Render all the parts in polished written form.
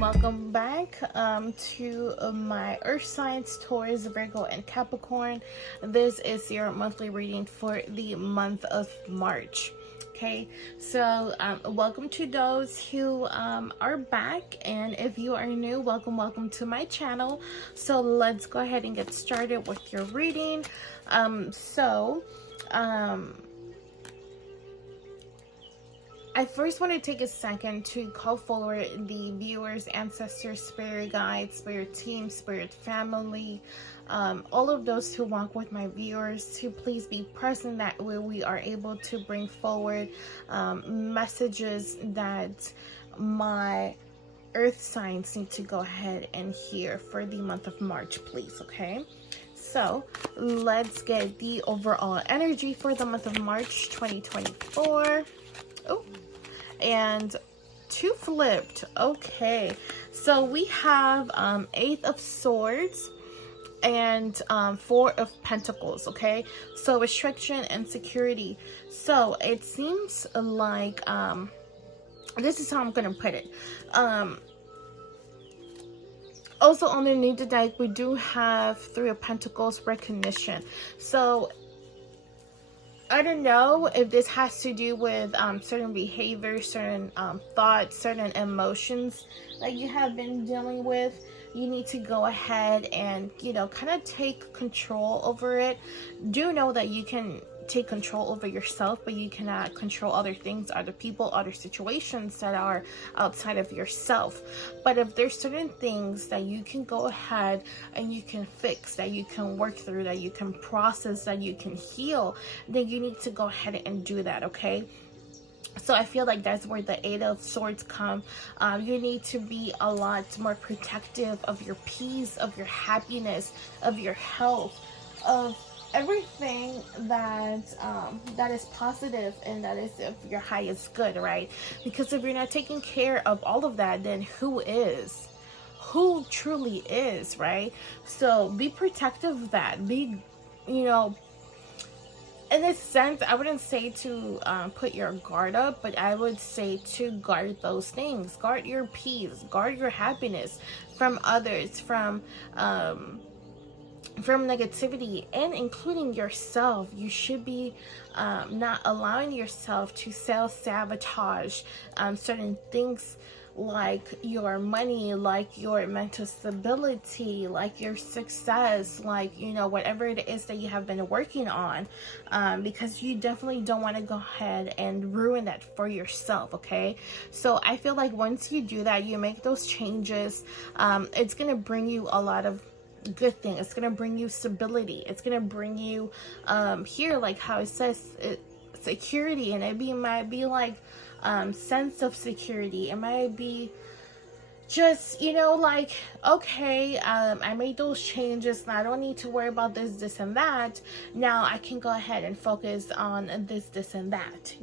Welcome back to my Earth signs, Taurus, Virgo, and Capricorn. This is your monthly reading for the month of March. Okay, so welcome to those who are back, and if you are new, welcome to my channel. So let's go ahead and get started with your reading. I first want to take a second to call forward the viewers, ancestors, spirit guides, spirit team, spirit family, all of those who walk with my viewers to please be present. That way we are able to bring forward messages that my earth signs need to go ahead and hear for the month of March, please. Okay, so let's get the overall energy for the month of March 2024. Oh, and two flipped. Okay, so we have Eight of Swords and Four of Pentacles. Okay, so restriction and security. So it seems like this is how I'm gonna put it. Also underneath the deck we do have Three of Pentacles, recognition. So I don't know if this has to do with certain behaviors, certain thoughts, certain emotions that you have been dealing with. You need to go ahead and, kind of take control over it. Do know that you can take control over yourself, but you cannot control other things, other people, other situations that are outside of yourself. But if there's certain things that you can go ahead and you can fix, that you can work through, that you can process, that you can heal, then you need to go ahead and do that. Okay, so I feel like that's where the Eight of Swords come. You need to be a lot more protective of your peace, of your happiness, of your health, of everything that is positive and that is of your highest good, right? Because if you're not taking care of all of that, then who is? Who truly is, right? So be protective of that. Be, in a sense, I wouldn't say to put your guard up, but I would say to guard those things. Guard your peace, guard your happiness from others, from negativity, and including yourself. You should be not allowing yourself to self-sabotage certain things, like your money, like your mental stability, like your success, like whatever it is that you have been working on, because you definitely don't want to go ahead and ruin that for yourself. Okay, so I feel like once you do that, you make those changes, it's gonna bring you a lot of good thing. It's gonna bring you stability. It's gonna bring you here, like how it says security, and it might be like sense of security. It might be just like, okay, I made those changes and I don't need to worry about this and that. Now I can go ahead and focus on this and that.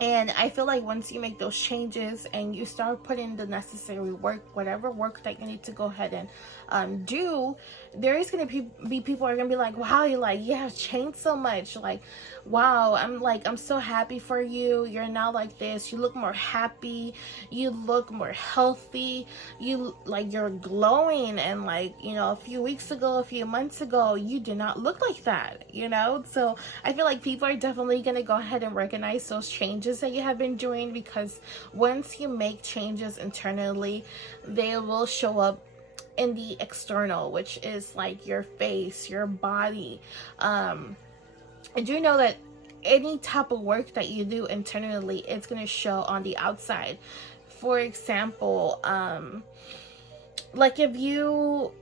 And I feel like once you make those changes and you start putting the necessary work, whatever work that you need to go ahead and do, there is going to be people are going to be like, wow, you have changed so much. Like, wow, I'm so happy for you. You're now like this. You look more happy. You look more healthy. You're glowing. And a few weeks ago, a few months ago, you did not look like that, So I feel like people are definitely going to go ahead and recognize those changes that you have been doing, because once you make changes internally, they will show up in the external, which is like your face, your body. I do know that any type of work that you do internally, it's going to show on the outside. For example, like if you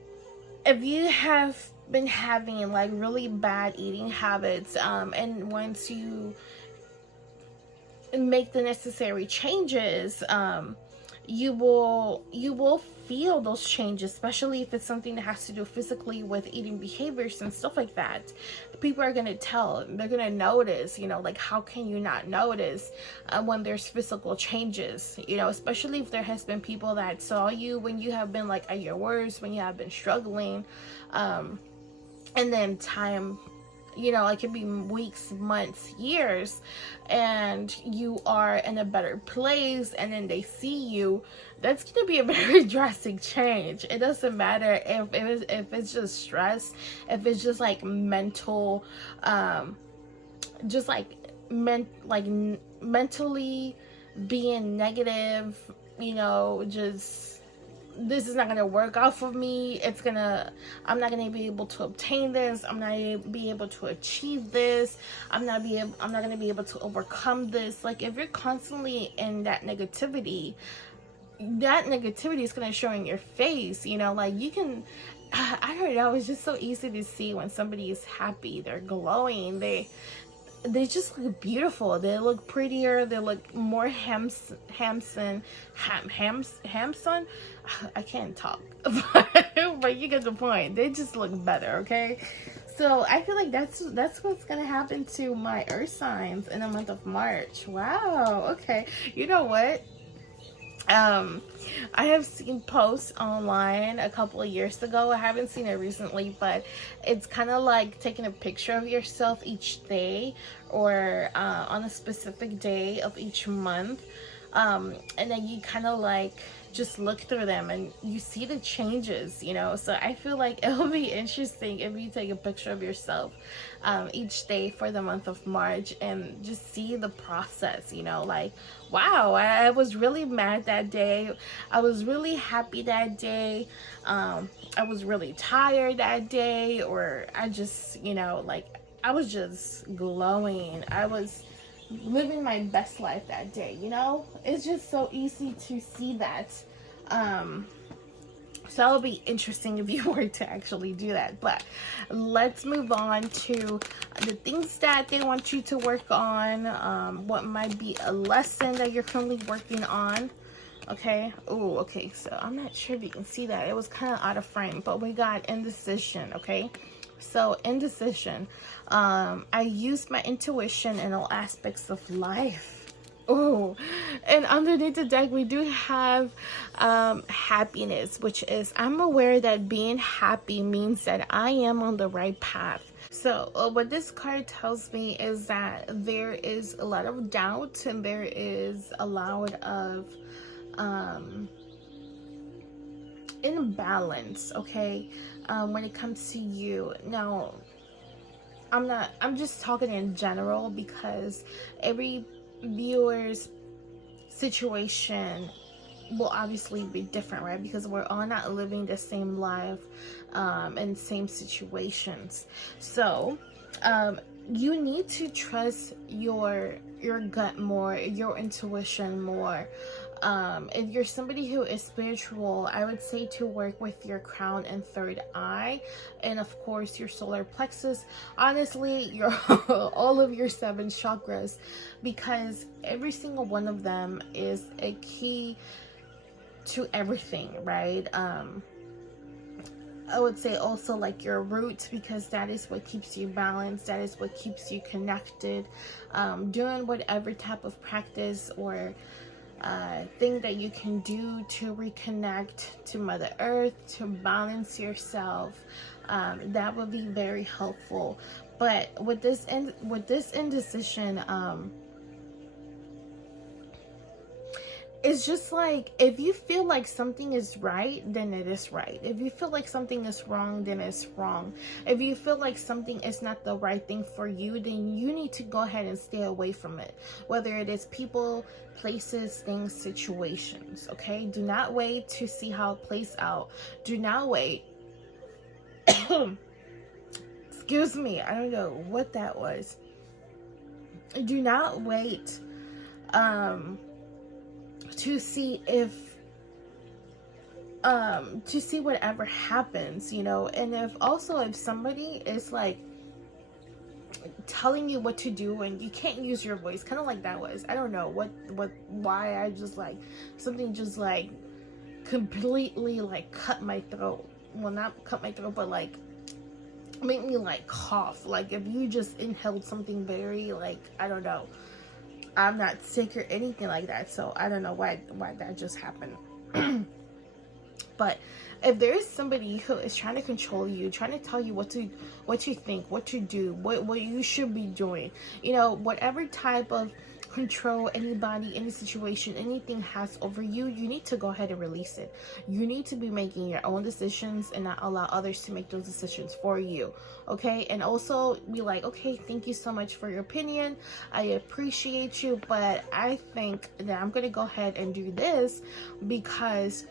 have been having like really bad eating habits, and once you make the necessary changes, you will feel those changes, especially if it's something that has to do physically with eating behaviors and stuff like that. People are going to tell, they're going to notice, like how can you not notice when there's physical changes, especially if there has been people that saw you when you have been like at your worst, when you have been struggling, and then time you know, it can be weeks, months, years, and you are in a better place, and then they see you, that's going to be a very drastic change. It doesn't matter if it's just stress, if it's just like mental, just like mentally being negative, you know, just, this is not going to work out for me. I'm not going to be able to obtain this. I'm not going to be able to achieve this. I'm not going to be able to overcome this. Like, if you're constantly in that negativity is going to show in your face, you know, like you can, I don't know, it's just so easy to see when somebody is happy, they're glowing, they just look beautiful, they look prettier, they look more handsome. I can't talk, but you get the point. They just look better, okay? So I feel like that's what's gonna happen to my earth signs in the month of March. Wow, okay. You know what? I have seen posts online a couple of years ago. I haven't seen it recently, but it's kind of like taking a picture of yourself each day, or on a specific day of each month, and then you kind of like just look through them and you see the changes, you know. So I feel like it'll be interesting if you take a picture of yourself each day for the month of March and just see the process, you know, like, wow, I was really mad that day, I was really happy that day, I was really tired that day, or I just, you know, like, I was just glowing, I was living my best life that day, you know. It's just so easy to see that. So it'll be interesting if you were to actually do that. But let's move on to the things that they want you to work on, what might be a lesson that you're currently working on. Okay. Oh, okay. So I'm not sure if you can see that. It was kind of out of frame, but we got indecision. Okay. So indecision. I use my intuition in all aspects of life. Oh, and underneath the deck we do have happiness, which is, I'm aware that being happy means that I am on the right path. So what this card tells me is that there is a lot of doubt and there is a lot of imbalance, okay, when it comes to you. Now, I'm just talking in general, because every viewer's situation will obviously be different, right? Because we're all not living the same life and same situations. So you need to trust your gut more, your intuition more. If you're somebody who is spiritual, I would say to work with your crown and third eye, and of course your solar plexus, honestly your all of your 7 chakras, because every single one of them is a key to everything, right? I would say also like your roots, because that is what keeps you balanced, that is what keeps you connected, doing whatever type of practice or thing that you can do to reconnect to Mother Earth, to balance yourself, that would be very helpful. But with this indecision, it's just like, if you feel like something is right, then it is right. If you feel like something is wrong, then it's wrong. If you feel like something is not the right thing for you, then you need to go ahead and stay away from it. Whether it is people, places, things, situations, okay? Do not wait to see how it plays out. Do not wait. Excuse me, I don't know what that was. Do not wait to see if to see whatever happens, you know. And if somebody is like telling you what to do and you can't use your voice, kind of like that was, I don't know why I just like something just like completely like cut my throat. Well, not cut my throat, but like make me like cough. Like if you just inhaled something very like, I don't know, I'm not sick or anything like that, so I don't know why that just happened. But If there is somebody who is trying to control you, trying to tell you what to think, what to do, what you should be doing, you know, whatever type of control anybody, any situation, anything has over you, you need to go ahead and release it. You need to be making your own decisions and not allow others to make those decisions for you. Okay? And also be like, okay, thank you so much for your opinion. I appreciate you, but I think that I'm gonna go ahead and do this because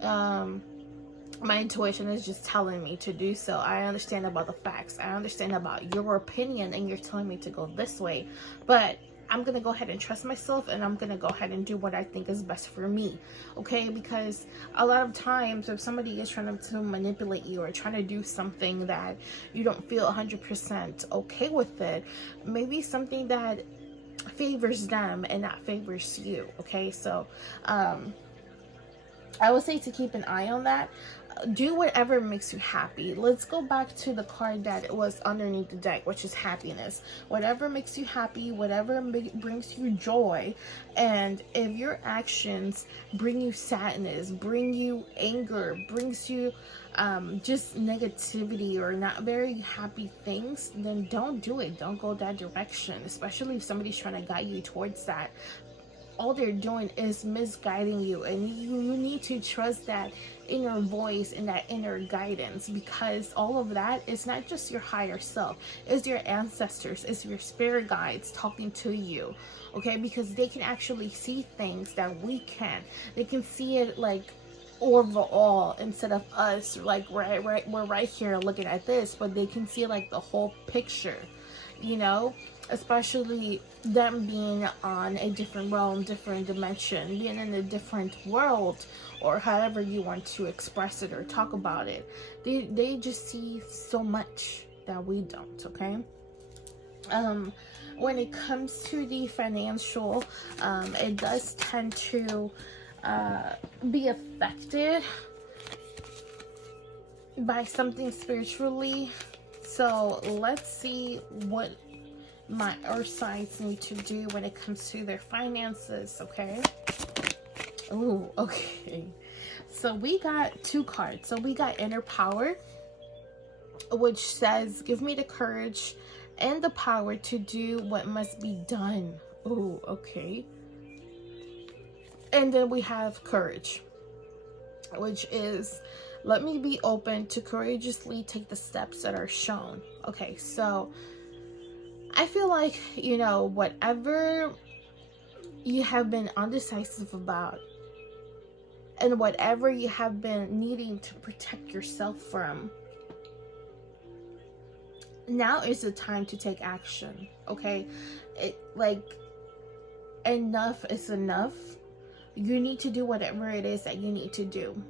my intuition is just telling me to do so. I understand about the facts. I understand about your opinion, and you're telling me to go this way. But I'm going to go ahead and trust myself, and I'm going to go ahead and do what I think is best for me. Okay? Because a lot of times if somebody is trying to manipulate you or trying to do something that you don't feel 100% okay with it, maybe something that favors them and not favors you. Okay? So, I would say to keep an eye on that. Do whatever makes you happy. Let's go back to the card that was underneath the deck, which is happiness. Whatever makes you happy, whatever brings you joy. And if your actions bring you sadness, bring you anger, brings you just negativity or not very happy things, then don't do it. Don't go that direction, especially if somebody's trying to guide you towards that. All they're doing is misguiding you, and you need to trust that inner voice and that inner guidance, because all of that is not just your higher self, it's your ancestors, it's your spirit guides talking to you. Okay? Because they can actually see things that we can't. They can see it like overall instead of us, like we're right here looking at this, but they can see like the whole picture, you know, especially them being on a different realm, different dimension, being in a different world, or however you want to express it or talk about it. They just see so much that we don't. Okay? When it comes to the financial, it does tend to be affected by something spiritually. So let's see what my earth signs need to do when it comes to their finances. Okay? Ooh, okay. So we got two cards. So we got inner power, which says, give me the courage and the power to do what must be done. Ooh, okay. And then we have courage, which is, let me be open to courageously take the steps that are shown. Okay, so I feel like, you know, whatever you have been undecisive about and whatever you have been needing to protect yourself from, now is the time to take action. Okay? Enough is enough. You need to do whatever it is that you need to do.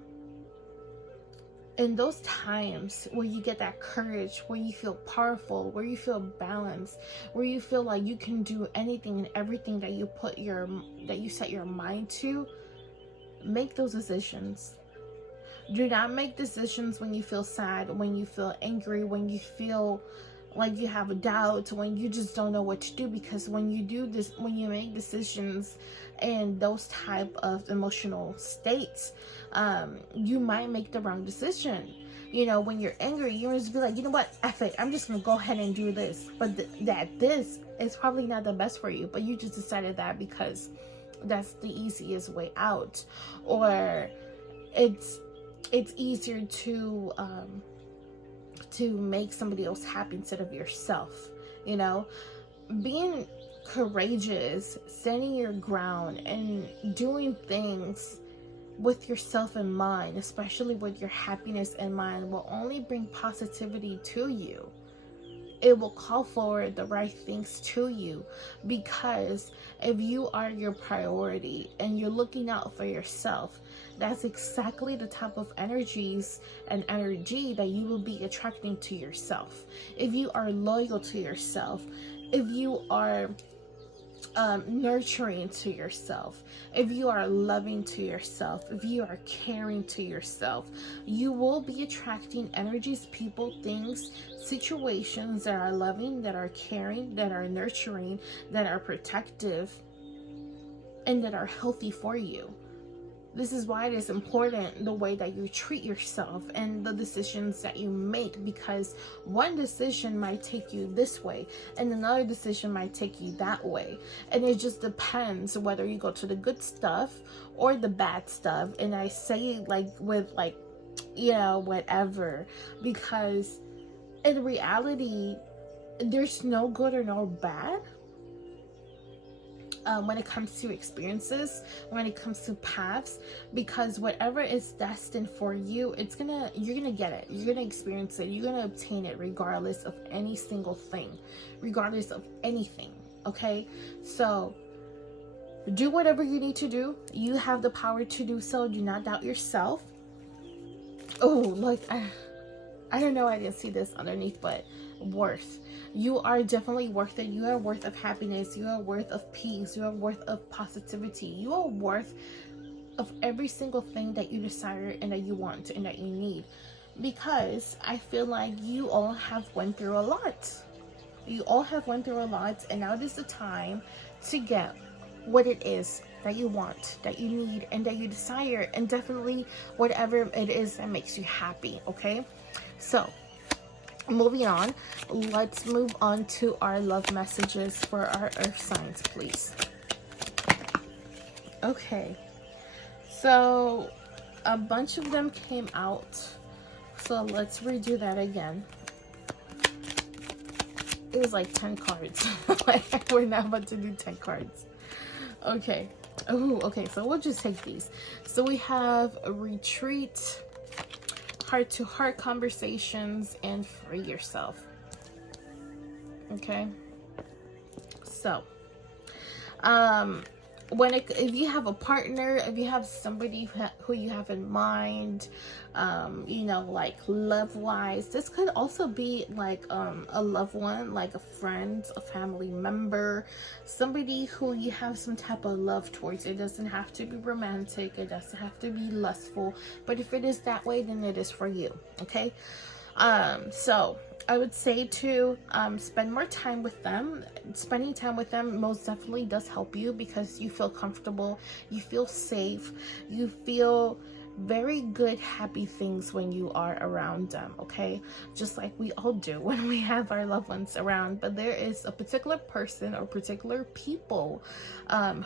In those times where you get that courage, where you feel powerful, where you feel balanced, where you feel like you can do anything and everything that you set your mind to, make those decisions. Do not make decisions when you feel sad, when you feel angry, when you feel like you have a doubt, when you just don't know what to do. Because when you do this, when you make decisions in those type of emotional states, you might make the wrong decision. You know, when you're angry, you just be like, you know what, F it, I'm just gonna go ahead and do this. But this is probably not the best for you, but you just decided that because that's the easiest way out, or it's easier to make somebody else happy instead of yourself. You know, being courageous, standing your ground, and doing things with yourself in mind, especially with your happiness in mind, will only bring positivity to you. It will call forward the right things to you, because if you are your priority and you're looking out for yourself, that's exactly the type of energies and energy that you will be attracting to yourself. If you are loyal to yourself, if you are nurturing to yourself, if you are loving to yourself, if you are caring to yourself, you will be attracting energies, people, things, situations that are loving, that are caring, that are nurturing, that are protective, and that are healthy for you. This is why it is important the way that you treat yourself and the decisions that you make, because one decision might take you this way and another decision might take you that way. And it just depends whether you go to the good stuff or the bad stuff. And I say like with like, you know, whatever, because in reality, there's no good or no bad. When it comes to experiences, when it comes to paths, because whatever is destined for you, you're gonna get it, you're gonna experience it, you're gonna obtain it, regardless of any single thing, regardless of anything. Okay, so do whatever you need to do. You have the power to do so. Do not doubt yourself. Oh, like I don't know, I didn't see this underneath, but worth. You are definitely worth it. You are worth of happiness. You are worth of peace. You are worth of positivity. You are worth of every single thing that you desire and that you want and that you need. Because I feel like you all have went through a lot. You all have went through a lot, and now is the time to get what it is that you want, that you need, and that you desire, and definitely whatever it is that makes you happy. Okay, so moving on, let's move on to our love messages for our earth signs, please. Okay, so a bunch of them came out, so let's redo that again. It was like 10 cards. We're now about to do 10 cards. Okay. Oh, okay, so we'll just take these. So we have a retreat, heart-to-heart conversations, and free yourself. Okay, so if you have a partner, if you have somebody who you have in mind, you know, like love-wise, this could also be like a loved one, like a friend, a family member, somebody who you have some type of love towards. It doesn't have to be romantic, it doesn't have to be lustful, but if it is that way, then it is for you. Okay, so I would say to spend more time with them. Spending time with them most definitely does help you, because you feel comfortable, you feel safe, you feel very good, happy things when you are around them. Okay, just like we all do when we have our loved ones around. But there is a particular person or particular people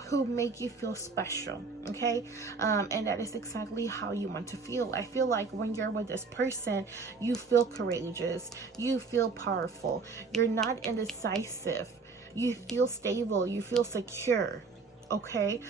who make you feel special. Okay, and that is exactly how you want to feel. I feel like when you're with this person, you feel courageous, you feel powerful, you're not indecisive, you feel stable, you feel secure. Okay,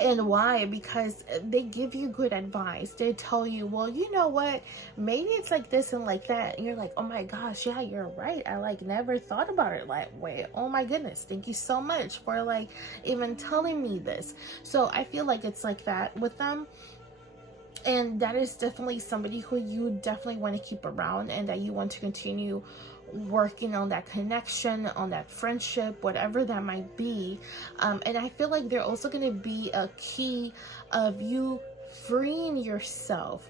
and why? Because they give you good advice. They tell you, well, you know what, maybe it's like this and like that, and you're like, oh my gosh, yeah, you're right, I like never thought about it like way. Oh my goodness, thank you so much for like even telling me this. So I feel like it's like that with them, and that is definitely somebody who you definitely want to keep around, and that you want to continue working on that connection, on that friendship, whatever that might be. And I feel like they're also going to be a key of you freeing yourself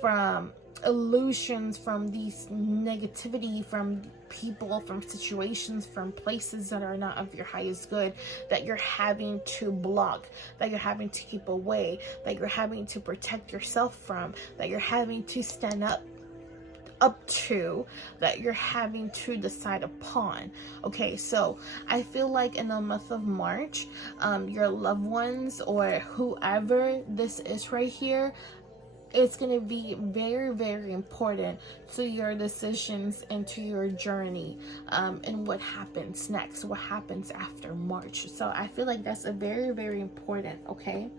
from illusions, from these negativity, from people, from situations, from places that are not of your highest good, that you're having to block, that you're having to keep away, that you're having to protect yourself from, that you're having to stand up to, that you're having to decide upon. Okay, so I feel like in the month of March, your loved ones or whoever this is right here, it's going to be very, very important to your decisions and to your journey, and what happens next, what happens after March. So I feel like that's a very, very important. Okay,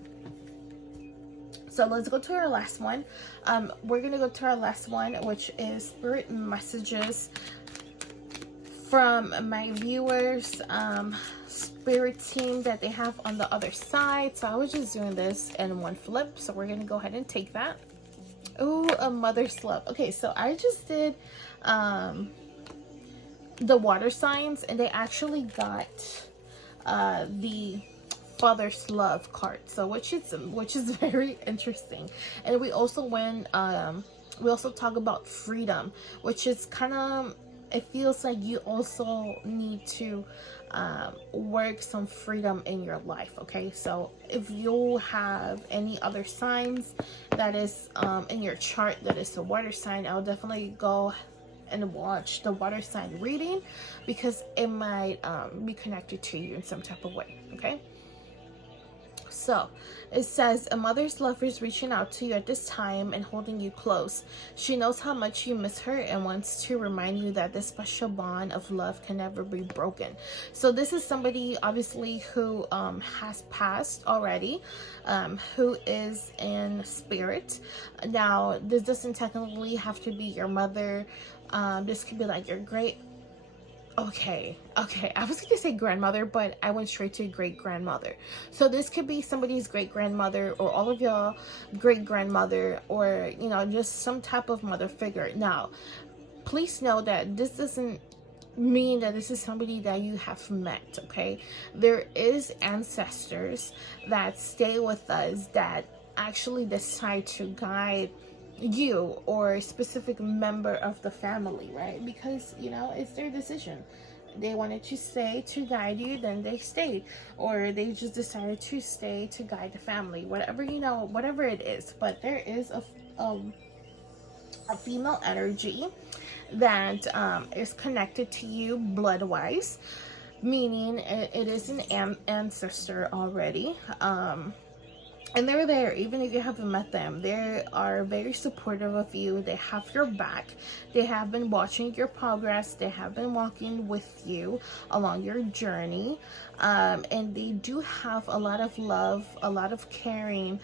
so let's go to our last one. We're going to go to our last one, which is spirit messages from my viewers, spirit team that they have on the other side. So I was just doing this in one flip, so we're going to go ahead and take that. Oh, a mother's love. Okay, so I just did the water signs, and they actually got the father's love card, so which is very interesting. And we also we also talk about freedom, which is kind of, it feels like you also need to work some freedom in your life. Okay, so if you have any other signs that is in your chart that is a water sign, I'll definitely go and watch the water sign reading, because it might be connected to you in some type of way. Okay, so it says, a mother's love is reaching out to you at this time and holding you close. She knows how much you miss her and wants to remind you that this special bond of love can never be broken. So this is somebody obviously who has passed already, who is in spirit. Now, this doesn't technically have to be your mother. This could be like your great Okay, I was gonna say grandmother, but I went straight to great grandmother. So this could be somebody's great grandmother, or all of y'all great grandmother, or just some type of mother figure. Now, please know that this doesn't mean that this is somebody that you have met. Okay, there is ancestors that stay with us that actually decide to guide you or a specific member of the family, right? Because it's their decision. They wanted to stay to guide you, then they stayed, or they just decided to stay to guide the family, whatever whatever it is. But there is a female energy that is connected to you blood wise, meaning it is an ancestor already. And they're there, even if you haven't met them. They are very supportive of you. They have your back. They have been watching your progress. They have been walking with you along your journey. And they do have a lot of love, a lot of caring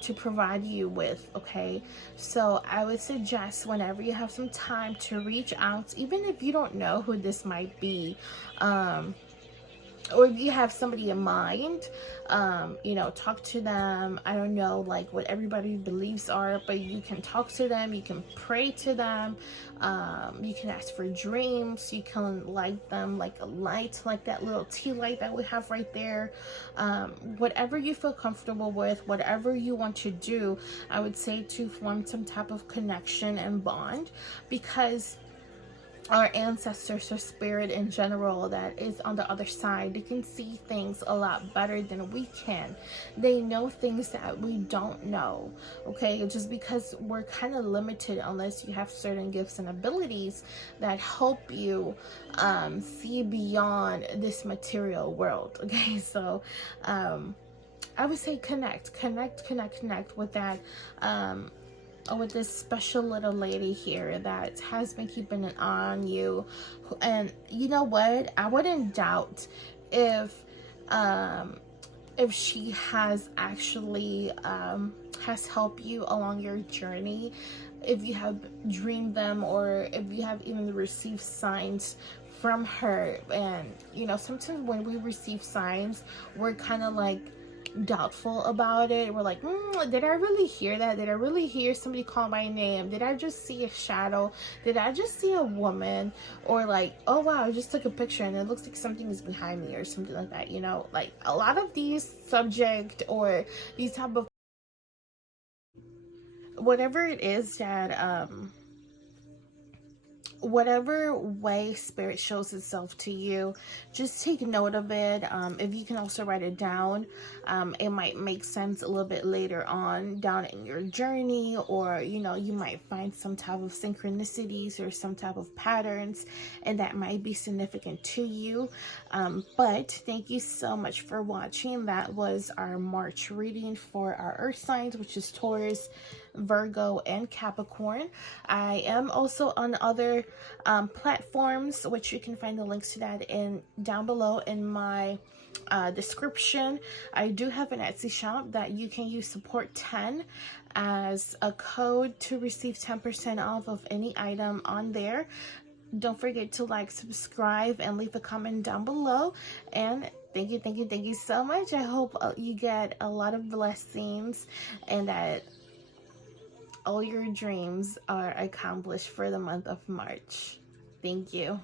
to provide you with, okay? So I would suggest whenever you have some time to reach out, even if you don't know who this might be, or if you have somebody in mind, talk to them. I don't know like what everybody's beliefs are, but you can talk to them, you can pray to them, you can ask for dreams, you can light them like a light, like that little tea light that we have right there. Whatever you feel comfortable with, whatever you want to do, I would say to form some type of connection and bond, because our ancestors or spirit in general that is on the other side, they can see things a lot better than we can. They know things that we don't know, okay? Just because we're kind of limited unless you have certain gifts and abilities that help you see beyond this material world, okay? So I would say connect with that with this special little lady here that has been keeping an eye on you. And you know what, I wouldn't doubt if she has actually has helped you along your journey, if you have dreamed them, or if you have even received signs from her. And sometimes when we receive signs, we're kind of like doubtful about it. We're like, did I really hear that? Did I really hear somebody call my name? Did I just see a shadow? Did I just see a woman? Or like, oh wow, I just took a picture and it looks like something is behind me, or something like that. Like a lot of these subject or these type of whatever it is that whatever way spirit shows itself to you, just take note of it. If you can also write it down, it might make sense a little bit later on down in your journey, or you might find some type of synchronicities or some type of patterns, and that might be significant to you. But thank you so much for watching. That was our March reading for our earth signs, which is Taurus, Virgo, and Capricorn. I am also on other platforms, which you can find the links to that down below in my description. I do have an Etsy shop that you can use support 10 as a code to receive 10% off of any item on there. Don't forget to like, subscribe, and leave a comment down below. And thank you so much. I hope you get a lot of blessings and that all your dreams are accomplished for the month of March. Thank you.